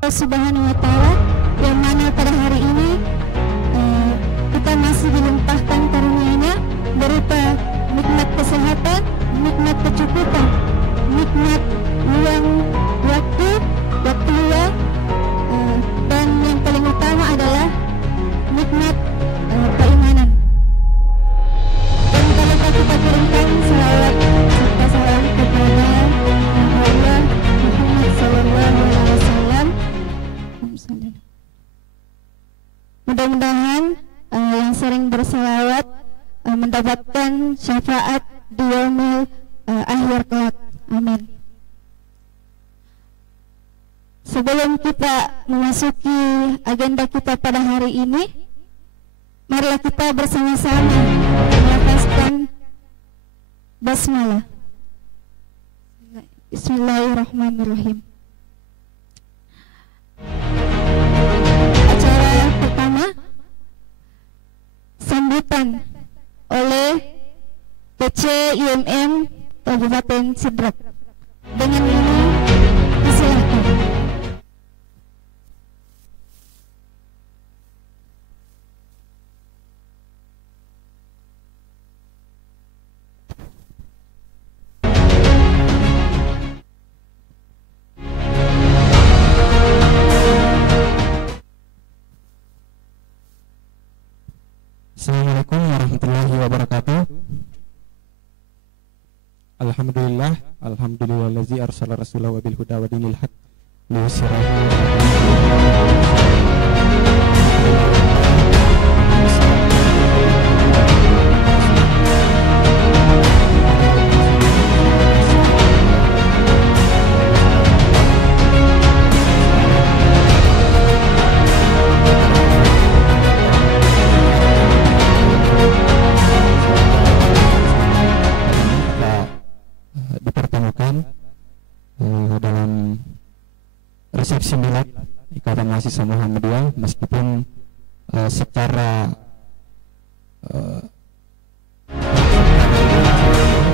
Allah Subhanahu wa Ta'ala, yang mana pada hari ini kita masih dilimpahkan karunia-Nya berupa nikmat kesehatan, nikmat kecukupan, nikmat luang waktu luang, dan yang paling utama adalah nikmat keimanan. Dan kalau kita kirimkan salawat serta salam kepada Allah Muhammad sallallahu alaihi wasallam. Mudah-mudahan yang sering bersalawat mendapatkan syafaat di yaumil akhir kelak. Amin. Sebelum kita memasuki agenda kita pada hari ini, marilah kita bersama-sama melafazkan basmalah. Bismillahirrahmanirrahim. Acara pertama, sambutan oleh PC IMM Kabupaten Sidrap. Dengan ini disilakan. Assalamualaikum warahmatullahi wabarakatuh. Alhamdulillah, alhamdulillazi arsala rasulahu bil huda wa dinil haq liyusirahu dipertemukan dalam resepsi milad Ikatan Mahasiswa Muhammadiyah, meskipun secara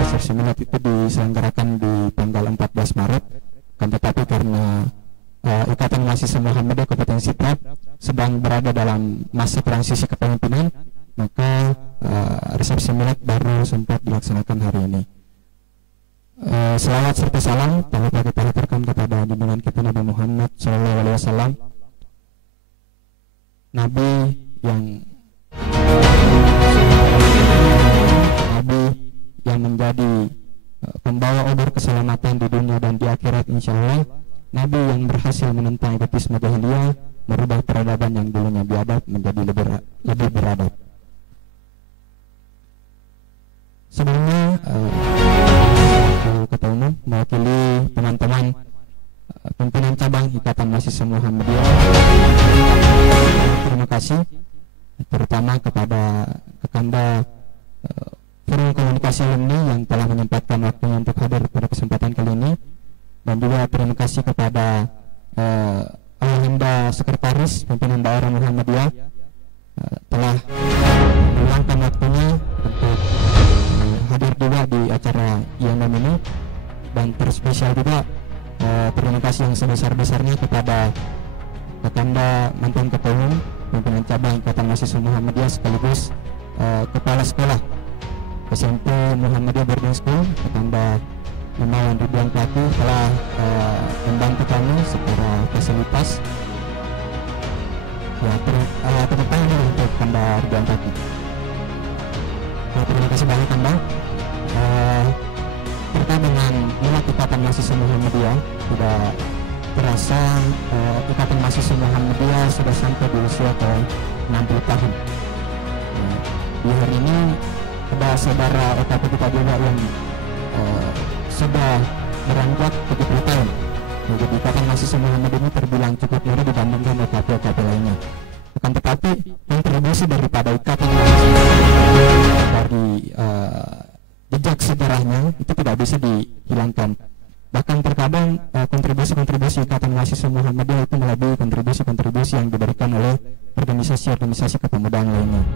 resepsi milad itu diselenggarakan di tanggal 14 Maret, kan tetapi karena Ikatan Mahasiswa Muhammadiyah Kabupaten Sidrap sedang berada dalam masa transisi kepemimpinan, maka resepsi milad baru sempat dilaksanakan hari ini. Selawat serta salam tak lupa kita haturkan kepada junjungan kita Nabi Muhammad SAW, Nabi yang menjadi pembawa obor keselamatan di dunia dan di akhirat insyaallah, Nabi yang berhasil menentang egotisme jahiliyah, merubah peradaban yang dulunya biadab menjadi lebih beradab. Sebelumnya Ketua Umum mewakili teman-teman pimpinan cabang Ikatan Mahasiswa Muhammadiyah, terima kasih terutama kepada Kekanda Forum Komunikasi Alumni yang telah menyempatkan waktunya untuk hadir pada kesempatan kali ini, dan juga terima kasih kepada Ayahanda Sekretaris Pimpinan Daerah Muhammadiyah telah meluangkan waktunya untuk hadir juga di acara IMM ini, dan terspesial juga terima kasih yang sebesar-besarnya kepada Kekanda mantan Ketua Umum Pimpinan Cabang Ikatan Mahasiswa Muhammadiyah sekaligus Kepala Sekolah SMP Muhammadiyah Boarding School, Kekanda Imawan Ridwan Platu, telah membantu kami secara fasilitas. Ya, tepuk tangan dulu untuk Kanda Ridwan Platu. Terima kasih banyak Anda. Terkait dengan milad Ikatan Mahasiswa Muhammadiyah, tidak terasa Ikatan Mahasiswa Muhammadiyah sudah sampai di usia ke 60 tahun. Di hari ini ada saudara OKP kita juga yang sudah beranjak 70 tahun. Jadi Ikatan Mahasiswa Muhammadiyah ini terbilang cukup muda dibandingkan OKP lainnya. Akan tetapi kontribusi daripada Ikatan dari jejak sejarahnya itu tidak bisa dihilangkan. Bahkan terkadang kontribusi Ikatan Mahasiswa Muhammadiyah itu melebihi kontribusi yang diberikan oleh organisasi-organisasi kepemudaan lainnya.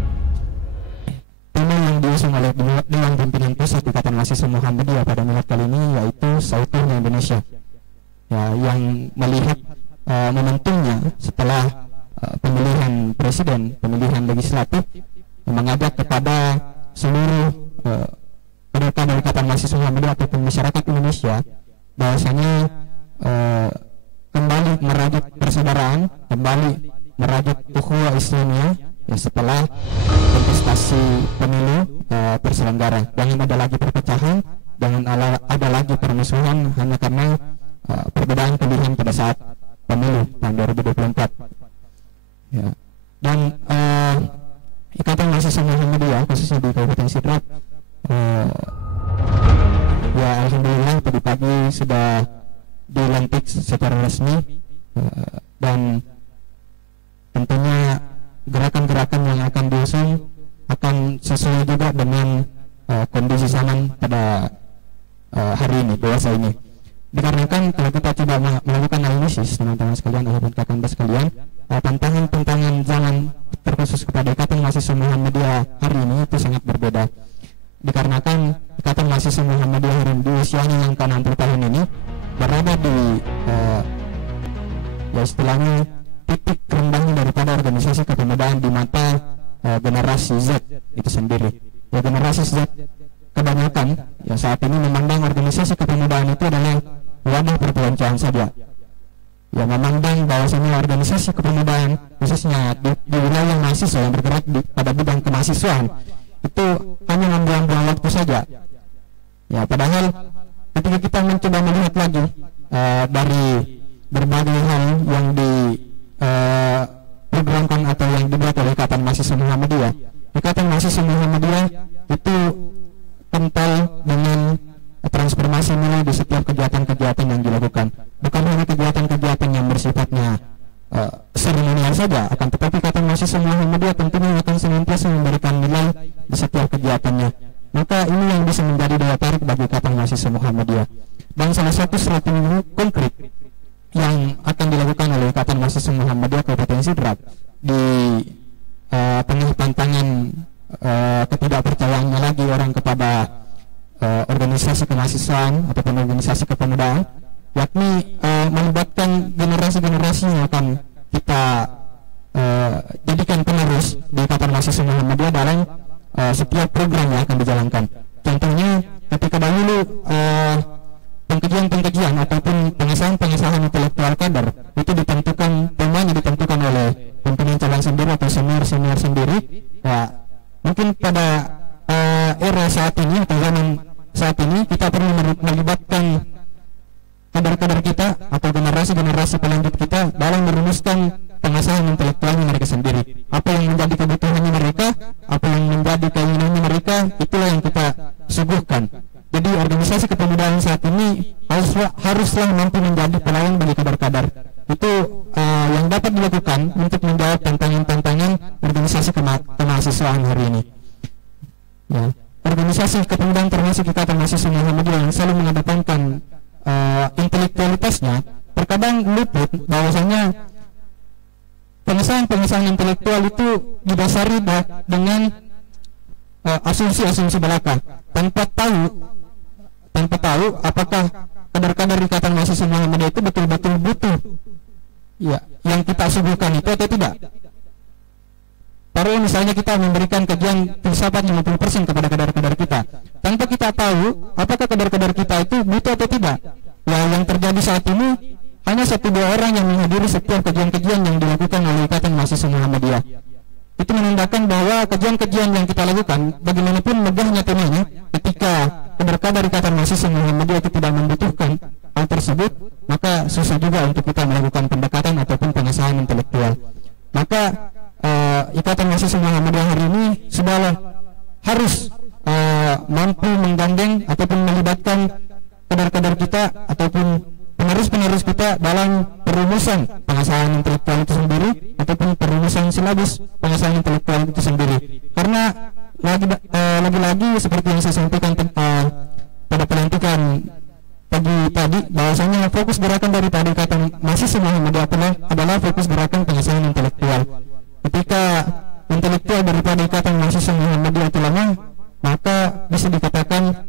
Tema yang diusung oleh Dewan Pimpinan Pusat Ikatan Mahasiswa Muhammadiyah pada milad kali ini yaitu Seutuhnya Indonesia, ya, yang melihat momentumnya setelah pemilihan presiden, pemilihan legislatif, mengajak kepada seluruh kader-kader Ikatan Mahasiswa Muhammadiyah ataupun masyarakat Indonesia bahwasanya kembali merajut persaudaraan, kembali merajut ukhuwah Islamiyah ya, setelah kontestasi pemilu terselenggara. Jangan ada lagi perpecahan, jangan ada lagi permusuhan hanya karena perbedaan pilihan pada saat pemilu tahun 2024 ya. Dan Ikatan Mahasiswa Muhammadiyah khususnya di Kabupaten Sidrap ya alhamdulillah tadi pagi sudah dilantik secara resmi dan tentunya gerakan-gerakan yang akan diusung akan sesuai juga dengan kondisi zaman pada hari ini, dewasa ini. Dikarenakan kalau kita coba melakukan analisis teman-teman sekalian ataupun kakak sekalian, tantangan-tantangan zaman terkhusus kepada Ikatan Mahasiswa Muhammadiyah hari ini itu sangat berbeda. Dikarenakan Ikatan Mahasiswa Muhammadiyah hari ini di usianya yang ke-60 tahun ini berada di ya istilahnya titik rendahnya daripada organisasi kepemudaan di mata generasi Z itu sendiri. Ya generasi Z kebanyakan ya saat ini memandang organisasi kepemudaan itu adalah wadah perpeloncoan saja. Ya memandang bahwasanya organisasi kepemudaan khususnya di wilayah mahasiswa yang bergerak pada bidang kemahasiswaan itu hanya membuang-buang waktu saja. Ya padahal ketika kita mencoba melihat lagi dari berbagai hal yang diprogramkan atau yang dibuat oleh Ikatan Mahasiswa Muhammadiyah, Ikatan Mahasiswa Muhammadiyah itu kental dengan transformasi nilai di setiap kegiatan-kegiatan yang dilakukan. Bukan hanya kegiatan-kegiatan yang bersifatnya seremonial saja, akan tetapi Ikatan Mahasiswa Muhammadiyah tentunya akan senantiasa memberikan nilai di setiap kegiatannya. Maka ini yang bisa menjadi daya tarik bagi Ikatan Mahasiswa Muhammadiyah. Dan salah satu strategi konkret yang akan dilakukan oleh Ikatan Mahasiswa Muhammadiyah Kabupaten Sidrap di tengah tantangan ketidakpercayaannya lagi orang kepada organisasi kemahasiswaan ataupun organisasi kepemudaan, yakni melibatkan generasi-generasi yang akan kita jadikan penerus di Ikatan Mahasiswa Muhammadiyah dalam setiap program yang akan dijalankan. Contohnya ketika dahulu pengkajian-pengkajian ataupun pengesahan-pengesahan intelektual kader itu ditentukan, temanya ditentukan oleh pimpinan calon sendiri atau senior-senior sendiri. Ya, mungkin pada era saat ini atau zaman saat ini kita perlu melibatkan kader-kader kita atau generasi-generasi pelanjut kita dalam merumuskan pengesahan intelektualnya mereka sendiri. Apa yang menjadi kebutuhannya mereka, apa yang menjadi keinginannya mereka, itulah yang kita suguhkan. Jadi organisasi kepemudaan saat ini haruslah mampu menjadi pelayan bagi kader-kader. Itu yang dapat dilakukan untuk menjawab tantangan-tantangan organisasi kemahasiswaan hari ini. Ya, organisasi kepemudaan termasuk Ikatan Mahasiswa Muhammadiyah yang selalu mengedepankan intelektualitasnya terkadang luput bahwasanya pengesahan intelektual itu didasari dengan asumsi-asumsi belaka tanpa tahu apakah kader-kader Ikatan Mahasiswa Muhammadiyah itu betul-betul butuh ya yang kita suguhkan itu atau tidak. Taruh misalnya kita memberikan kajian filsafat 50% kepada kader-kader kita tanpa kita tahu apakah kader-kader kita itu butuh atau tidak. Ya, yang terjadi saat ini hanya 1-2 orang yang menghadiri setiap kajian-kajian yang dilakukan oleh Ikatan Mahasiswa Muhammadiyah. Itu menandakan bahwa kajian-kajian yang kita lakukan bagaimanapun megahnya temanya, ketika kader-kader Ikatan Mahasiswa Muhammadiyah itu tidak membutuhkan hal tersebut, maka susah juga untuk kita melakukan pendekatan ataupun pengesahan intelektual. Maka Ikatan Mahasiswa Muhammadiyah hari ini sudah harus mampu menggandeng ataupun melibatkan kader-kader kita ataupun penerus-penerus kita dalam perumusan pengesahan intelektual itu sendiri ataupun perumusan silabus pengesahan intelektual itu sendiri. Karena lagi-lagi seperti yang saya sampaikan pada pelantikan pagi tadi, bahwasanya fokus gerakan daripada Ikatan Mahasiswa Muhammadiyah adalah fokus gerakan pengesahan intelektual. Ketika intelektual daripada Ikatan Mahasiswa Muhammadiyah itu lemah, maka bisa dikatakan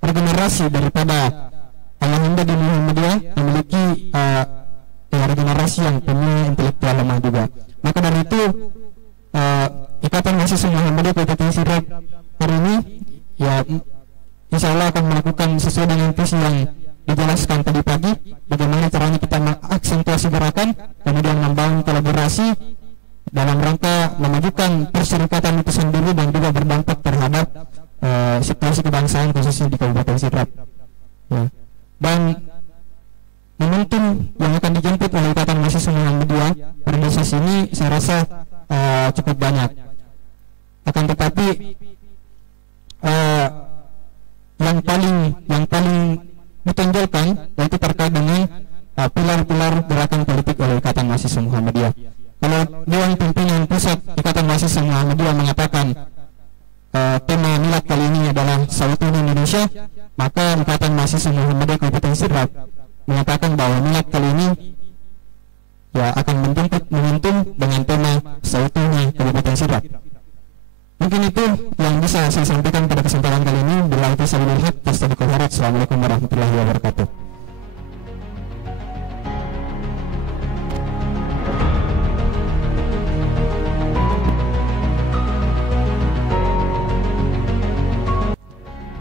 regenerasi daripada Alhamdulillah di Muhammadiyah memiliki generasi yang punya intelektual lemah juga. Maka dari itu Ikatan Mahasiswa Muhammadiyah Kabupaten Sidrap hari ini ya insya Allah akan melakukan sesuai dengan visi yang dijelaskan tadi pagi, bagaimana caranya kita mengaksentuasi gerakan, kemudian membangun kolaborasi dalam rangka memajukan perserikatan itu sendiri dan juga berdampak terhadap situasi kebangsaan khususnya di Kabupaten Sidrap. Ya. Dan momentum yang akan dijemput oleh Ikatan Mahasiswa Muhammadiyah pada sesi ini saya rasa cukup banyak. Akan tetapi yang paling ditonjolkan yaitu terkait dengan pilar-pilar gerakan politik oleh Ikatan Mahasiswa Muhammadiyah. Kalau Dewan Pimpinan Pusat Ikatan Mahasiswa Muhammadiyah mengatakan tema milad kali ini adalah Sawitun Indonesia, maka Ikatan Mahasiswa Muhammadiyah Kabupaten Sidrap mengatakan bahwa milad kali ini ya akan menjemput momentum dengan tema Sawitun Kabupaten Sidrap. Mungkin itu yang bisa saya sampaikan pada kesempatan kali ini. Billahi taufiq wal hidayah. Assalamualaikum warahmatullahi wabarakatuh.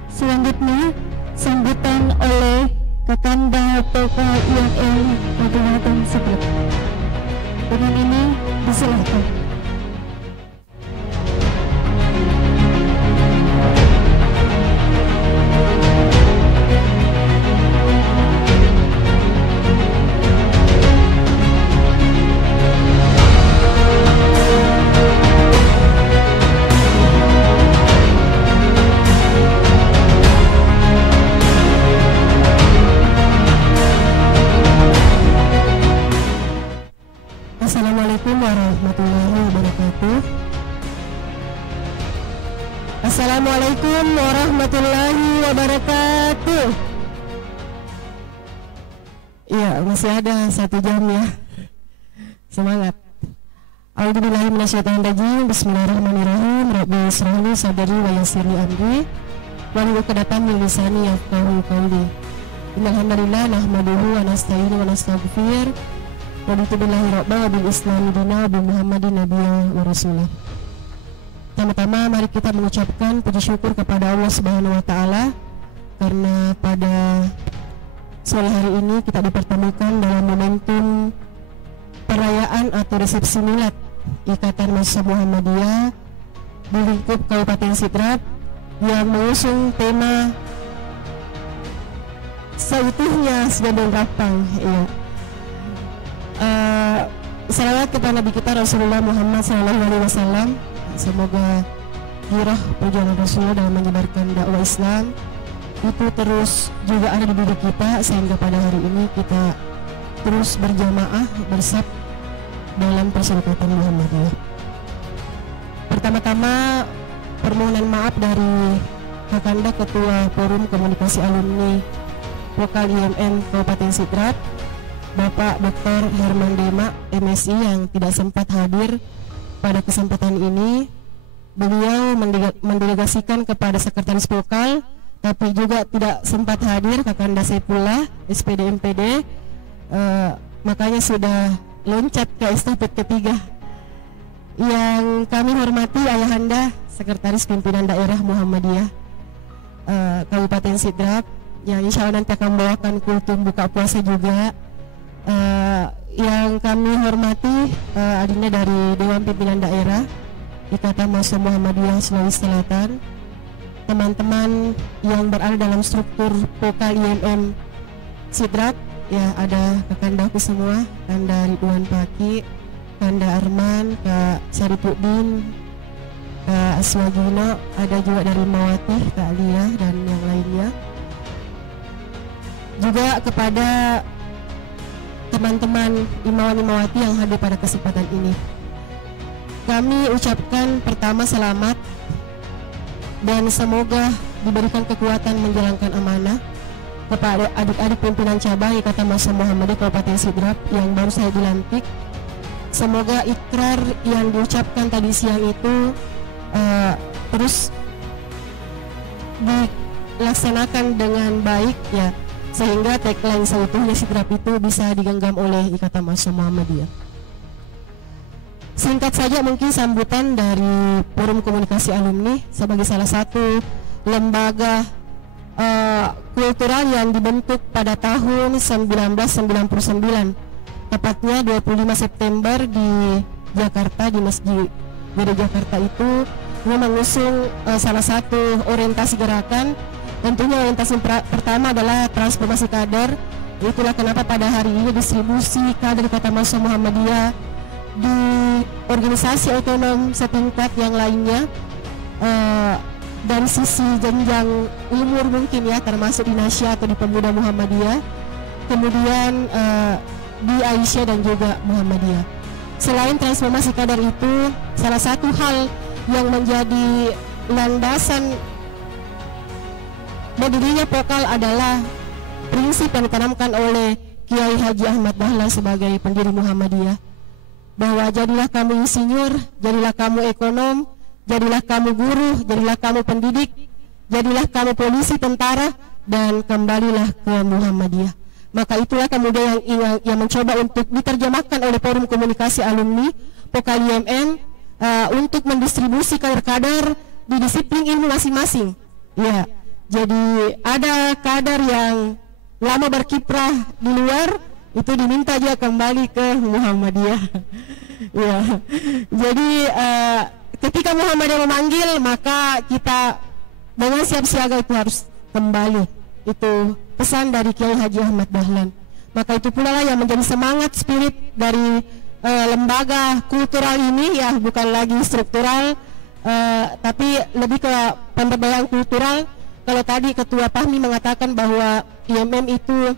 Selanjutnya sambutan oleh Kakanda Toka IMM Kabupaten Sidrap. Dengan ini disilahkan. Assalamualaikum warahmatullahi wabarakatuh. Assalamualaikum warahmatullahi wabarakatuh. Iya, masih ada 1 jam ya. Semangat. A'udzubillahi minasyaitonir rajim. Bismillahirrahmanirrahim. Rabbi shrah li sadri wa yassir li amri wahlul 'uqdatam min lisani yafqahu qawli. Innal hamdalillah nahmaduhu wa nasta'inu wa nastaghfir. Wabillahi rabba wa bil islami dina wa bi muhammadin nabiyya wa rasulah. Pertama-tama mari kita mengucapkan puji syukur kepada Allah Subhanahu wa taala karena pada sore hari ini kita dipertemukan dalam momentum perayaan atau resepsi milad Ikatan Mahasiswa Muhammadiyah di lingkup Kabupaten Sidrap yang mengusung tema Seutuhnya Sejadah Rapang. Iya. Salawat kepada Nabi kita Rasulullah Muhammad SAW. Semoga gairah perjuangan Rasulullah dalam menyebarkan dakwah Islam itu terus juga ada di diri kita, sehingga pada hari ini kita terus berjamaah bersab dalam perserikatan Muhammadiyah. Pertama-tama permohonan maaf dari Kakanda Ketua Forum Komunikasi Alumni Vokal IMM Kabupaten Sidrap, Bapak Dr. Herman Demak MSI yang tidak sempat hadir pada kesempatan ini. Beliau mendelegasikan kepada Sekretaris Vokal, tapi juga tidak sempat hadir Kakanda Saifullah SPD MPD, makanya sudah loncat ke estafet ketiga. Yang kami hormati Ayahanda Sekretaris Pimpinan Daerah Muhammadiyah Kabupaten Sidrap, yang insya Allah nanti akan membawakan kultum buka puasa juga. Yang kami hormati adinda dari Dewan Pimpinan Daerah Ikatan Mahasiswa Muhammadiyah Sulawesi Selatan, teman-teman yang berada dalam struktur Vokal IMM Sidrap, ya ada Kakandaku semua, Kanda Ridwan Paki, Kanda Arman, Kak Syarifuddin, Kak Aswagino, ada juga dari Mawati, Kak Alia dan yang lainnya. Juga kepada teman-teman Imawan-Imawati yang hadir pada kesempatan ini, kami ucapkan pertama selamat dan semoga diberikan kekuatan menjalankan amanah kepada adik-adik pimpinan cabang Ikatan Mahasiswa Muhammadiyah Kabupaten Sidrap yang baru saya dilantik. Semoga ikrar yang diucapkan tadi siang itu terus dilaksanakan dengan baik ya. sehingga tagline seutuhnya Sidrap itu bisa digenggam oleh Ikatan Mahasiswa Muhammadiyah. Singkat saja mungkin sambutan dari Forum Komunikasi Alumni sebagai salah satu lembaga kultural yang dibentuk pada tahun 1999, tepatnya 25 September di Jakarta, di Masjid Gereja Jakarta itu mengusung salah satu orientasi gerakan. Tentunya orientasi pertama adalah transformasi kader. Itulah kenapa pada hari ini distribusi kader Ikatan Mahasiswa Muhammadiyah di organisasi otonom setingkat yang lainnya, dari sisi jenjang umur mungkin ya, termasuk di Nasya atau di Pemuda Muhammadiyah, kemudian di Aisyah dan juga Muhammadiyah. Selain transformasi kader itu, salah satu hal yang menjadi landasan berdirinya Pokal adalah prinsip yang ditanamkan oleh Kiai Haji Ahmad Dahlan sebagai pendiri Muhammadiyah, bahwa jadilah kamu insinyur, jadilah kamu ekonom, jadilah kamu guru, jadilah kamu pendidik, jadilah kamu polisi, tentara, dan kembalilah ke Muhammadiyah. Maka itulah kemudian yang mencoba untuk diterjemahkan oleh Forum Komunikasi Alumni Pokal IMM untuk mendistribusi kader-kader di disiplin ilmu masing-masing. Ya, jadi ada kader yang lama berkiprah di luar, itu diminta dia kembali ke Muhammadiyah. Ya, jadi ketika Muhammadiyah memanggil, maka kita dengan siap siaga itu harus kembali. Itu pesan dari Kiai Haji Ahmad Dahlan. Maka itu pula lah yang menjadi semangat spirit dari lembaga kultural ini, ya, bukan lagi struktural, tapi lebih ke pemberdayaan kultural. Kalau tadi Ketua Fahmi mengatakan bahwa IMM itu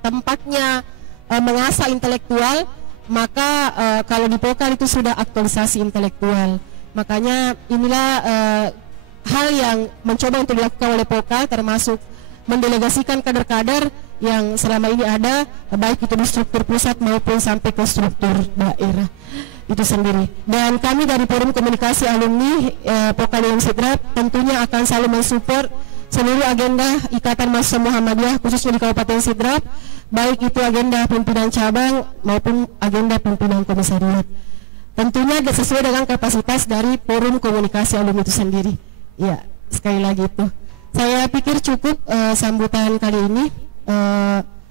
tempatnya mengasah intelektual, maka kalau di Pokal itu sudah aktualisasi intelektual. Makanya inilah hal yang mencoba untuk dilakukan oleh Pokal, termasuk mendelegasikan kader-kader yang selama ini ada, baik itu di struktur pusat maupun sampai ke struktur daerah itu sendiri. Dan kami dari Forum Komunikasi Alumni Pokal IMM Sidrap tentunya akan selalu mensupport seluruh agenda Ikatan Mahasiswa Muhammadiyah khususnya di Kabupaten Sidrap, baik itu agenda pimpinan cabang maupun agenda pimpinan komisariat. Tentunya sesuai dengan kapasitas dari Forum Komunikasi Alumni itu sendiri. Ya, sekali lagi itu. Saya pikir cukup sambutan kali ini.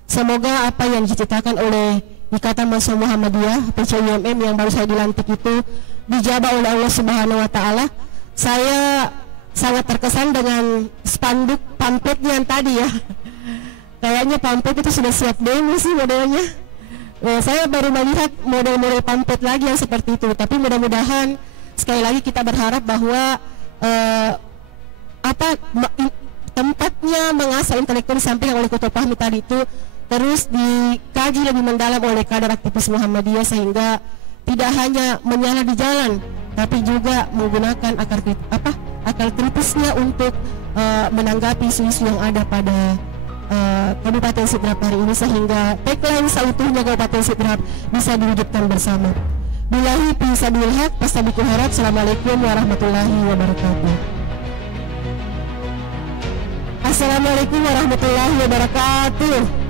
Semoga apa yang diceritakan oleh Ikatan Mahasiswa Muhammadiyah PCIMM yang baru saya dilantik itu dijabah oleh Allah Subhanahu wa taala. Saya sangat terkesan dengan spanduk pamfletnya yang tadi ya. Kayaknya pamflet itu sudah siap demo sih modelnya. Saya baru melihat model-model pamflet lagi yang seperti itu. Tapi mudah-mudahan sekali lagi kita berharap bahwa tempatnya mengasah intelektual disampaikan oleh Ketua Fahmi tadi itu terus dikaji lebih mendalam oleh kader aktivis Muhammadiyah, sehingga tidak hanya menyala di jalan tapi juga menggunakan akal kritisnya untuk menanggapi isu-isu yang ada pada Kabupaten Sidrap hari ini, sehingga tagline seutuhnya Kabupaten Sidrap bisa diwujudkan bersama. Billahi fisabilil haq, fastabiqul khairat. Assalamualaikum warahmatullahi wabarakatuh. Assalamualaikum warahmatullahi wabarakatuh.